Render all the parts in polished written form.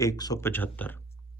175।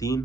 3,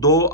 2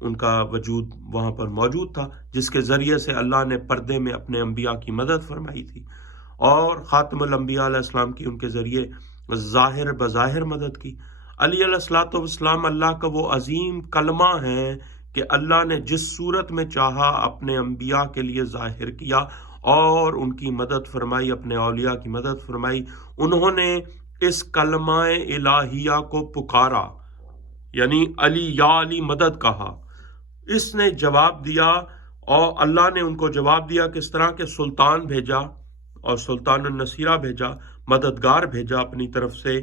ان کا وجود وہاں پر موجود تھا، جس کے ذریعے سے اللہ نے پردے میں اپنے انبیاء کی مدد فرمائی تھی، اور خاتم الانبیاء علیہ السلام کی ان کے ذریعے ظاہر بظاہر مدد کی۔ علی علیہ الصلوۃ والسلام اللہ کا وہ عظیم کلمہ ہے کہ اللہ نے جس صورت میں چاہا اپنے انبیاء کے لیے ظاہر کیا اور ان کی مدد فرمائی، اپنے اولیاء کی مدد فرمائی۔ انہوں نے اس کلمہ الہیہ کو پکارا، یعنی علی یا علی مدد کہا، اس نے جواب دیا، اور اللہ نے ان کو جواب دیا کس طرح کہ سلطان بھیجا، اور سلطان النصیرہ بھیجا، مددگار بھیجا اپنی طرف سے،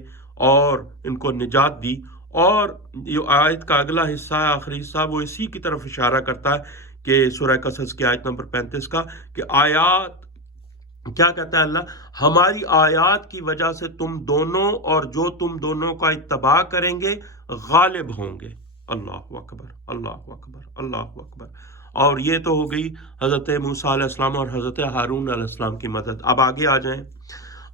اور ان کو نجات دی۔ اور یہ آیت کا اگلا حصہ ہے، آخری حصہ، وہ اسی کی طرف اشارہ کرتا ہے کہ سورہ قصص کی آیت نمبر 35 کا، کہ آیات کیا کہتا ہے اللہ، ہماری آیات کی وجہ سے تم دونوں اور جو تم دونوں کا اتباع کریں گے غالب ہوں گے۔ اللہ اکبر، اللہ اکبر، اللہ اکبر۔ اور یہ تو ہو گئی حضرت موسیٰ علیہ السلام اور حضرت ہارون علیہ السلام کی مدد۔ اب آگے آ جائیں،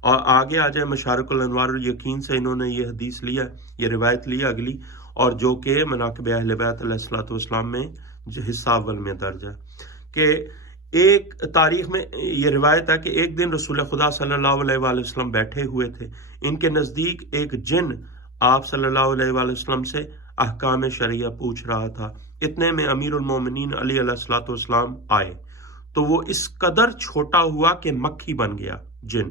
اور آگے آ جائیں مشارق الانوار الیقین سے انہوں نے یہ حدیث لیا، یہ روایت لی اگلی، اور جو کہ مناقب اہل بیت علیہ الصلوۃ والسلام میں حصہ اول میں درج ہے، کہ ایک تاریخ میں یہ روایت ہے کہ ایک دن رسول خدا صلی اللہ علیہ وآلہ وسلم بیٹھے ہوئے تھے، ان کے نزدیک ایک جن آپ صلی اللہ علیہ وآلہ وسلم سے احکام شرعیہ پوچھ رہا تھا۔ اتنے میں امیر المومنین علی علیہ الصلوۃ والسلام آئے، تو وہ اس قدر چھوٹا ہوا کہ مکھی بن گیا جن۔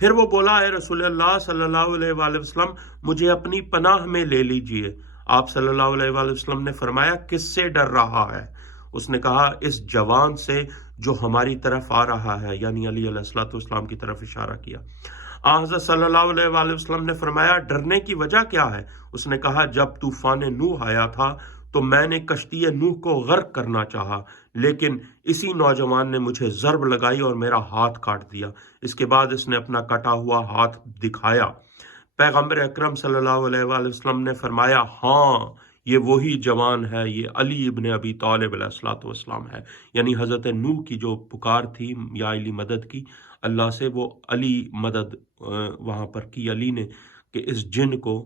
پھر وہ بولا، اے رسول اللہ صلی اللہ علیہ وآلہ وسلم، مجھے اپنی پناہ میں لے لیجئے۔ آپ صلی اللہ علیہ وآلہ وسلم نے فرمایا، کس سے ڈر رہا ہے؟ اس نے کہا، اس جوان سے جو ہماری طرف آ رہا ہے، یعنی علی علیہ الصلوۃ والسلام کی طرف اشارہ کیا۔ حضرت صلی اللہ علیہ وآلہ وسلم نے فرمایا، ڈرنے کی وجہ کیا ہے؟ اس نے کہا، جب طوفان نوح آیا تھا تو میں نے کشتی نوح کو غرق کرنا چاہا، لیکن اسی نوجوان نے مجھے ضرب لگائی اور میرا ہاتھ کاٹ دیا۔ اس کے بعد اس نے اپنا کٹا ہوا ہاتھ دکھایا۔ پیغمبر اکرم صلی اللہ علیہ وآلہ وسلم نے فرمایا، ہاں یہ وہی جوان ہے، یہ علی ابن ابی طالب علیہ الصلوۃ والسلام ہے۔ یعنی حضرت نوح کی جو پکار تھی یا علی مدد کی اللہ سے، وہ علی مدد وہاں پر کی علی نے، کہ اس جن کو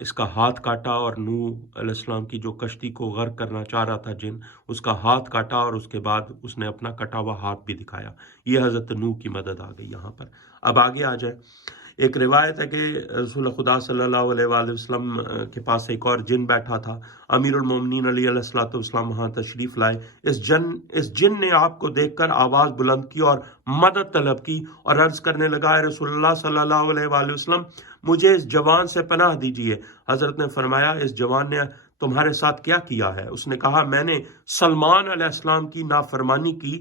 اس کا ہاتھ کاٹا، اور نوح علیہ السلام کی جو کشتی کو غرق کرنا چاہ رہا تھا جن، اس کا ہاتھ کاٹا، اور اس کے بعد اس نے اپنا کٹا ہوا ہاتھ بھی دکھایا۔ یہ حضرت نوح کی مدد آ گئی یہاں پر۔ اب آگے آ جائے، ایک روایت ہے کہ رسول خدا صلی اللہ علیہ وآلہ وسلم کے پاس ایک اور جن بیٹھا تھا۔ امیر المومنین علی علیہ الصلوۃ والسلام وہاں تشریف لائے۔ اس جن نے آپ کو دیکھ کر آواز بلند کی اور مدد طلب کی، اور عرض کرنے لگا، اے رسول اللہ صلی اللہ علیہ وآلہ وسلم، مجھے اس جوان سے پناہ دیجیے۔ حضرت نے فرمایا، اس جوان نے تمہارے ساتھ کیا کیا ہے؟ اس نے کہا، میں نے سلمان علیہ السلام کی نافرمانی کی،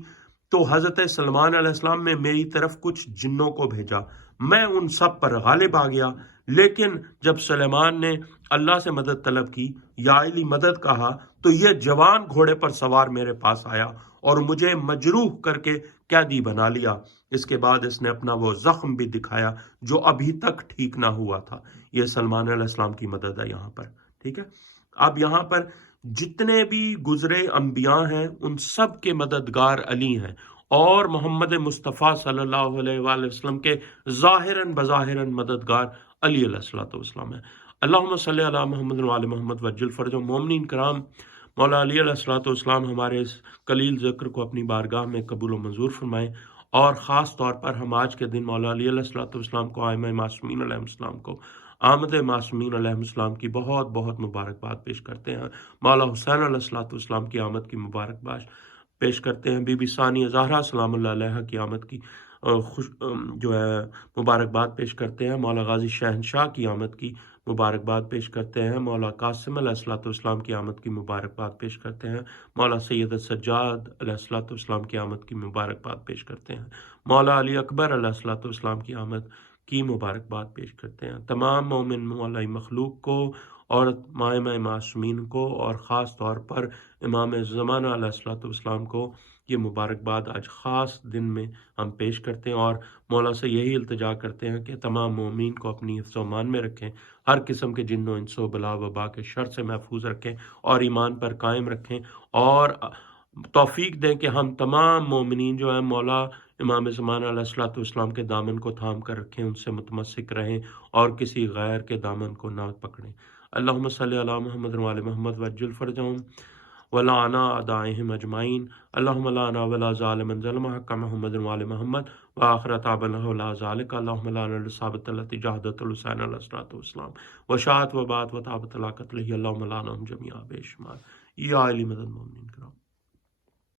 تو حضرت سلمان علیہ السلام نے میری طرف کچھ جنوں کو بھیجا، میں ان سب پر غالب آ گیا، لیکن جب سلیمان نے اللہ سے مدد طلب کی، یا علی مدد کہا، تو یہ جوان گھوڑے پر سوار میرے پاس آیا اور مجھے مجروح کر کے قیدی بنا لیا۔ اس کے بعد اس نے اپنا وہ زخم بھی دکھایا جو ابھی تک ٹھیک نہ ہوا تھا۔ یہ سلمان علیہ السلام کی مدد ہے یہاں پر، ٹھیک ہے۔ اب یہاں پر جتنے بھی گزرے انبیاء ہیں ان سب کے مددگار علی ہیں، اور محمد مصطفیٰ صلی اللہ علیہ وآلہ وسلم کے ظاہراً بظاہراً مددگار علی علیہ الصلوۃ والسلام ہیں۔ اللہم صلی علی محمد وعلی محمد وعجل فرجہ۔ مومنین کرام، مولا علی علیہ الصلوۃ والسلام ہمارے اس قلیل ذکر کو اپنی بارگاہ میں قبول و منظور فرمائیں، اور خاص طور پر ہم آج کے دن مولا علی علیہ الصلوۃ والسلام کو، ائمہ معصومین علیہ السلام کو، آمد معصومین علیہ السلام کی بہت بہت مبارکباد پیش کرتے ہیں۔ مولا حسین علیہ الصلوۃ والسلام کی آمد کی مبارکباد پیش کرتے ہیں۔ بی بی ثانیہ زہرا سلام اللہ علیہ کی آمد کی جو ہے مبارکباد پیش کرتے ہیں۔ مولا غازی شہنشاہ کی آمد کی مبارکباد پیش کرتے ہیں۔ مولا قاسم علیہ الصلوۃ والسلام کی آمد کی مبارکباد پیش کرتے ہیں۔ مولا سید السجاد علیہ الصلوۃ والسلام کی آمد کی مبارکباد پیش کرتے ہیں۔ مولا علی اکبر علیہ الصلوۃ والسلام کی آمد کی مبارکباد پیش کرتے ہیں۔ تمام مومن مولا مخلوق کو اور ائمہ معصومین کو، اور خاص طور پر امام زمانہ علیہ الصلوۃ والسلام کو یہ مبارکباد آج خاص دن میں ہم پیش کرتے ہیں، اور مولا سے یہی التجا کرتے ہیں کہ تمام مومین کو اپنی حفظ و امان میں رکھیں، ہر قسم کے جن و انس و بلا وبا کے شر سے محفوظ رکھیں، اور ایمان پر قائم رکھیں، اور توفیق دیں کہ ہم تمام مومنین جو ہیں مولا امام زمانہ علیہ الصلوۃ والسلام کے دامن کو تھام کر رکھیں، ان سے متمسک رہیں، اور کسی غیر کے دامن کو نہ پکڑیں۔ اللهم صل على محمد وعلى محمد وعجل فرجهم ولانا أعدائهم أجمعين اللهم لانا ولا ظالما ظلم حق محمد وعلى محمد وآخر تعبنا ولا ذلك اللهم لانا الإصابة التي جاهدت الحسين عليه الصلاة والسلام وشاعت وبات وتابت على قتله اللهم لانهم جميعا بے شمار. یا علی مدد مومنین کرام.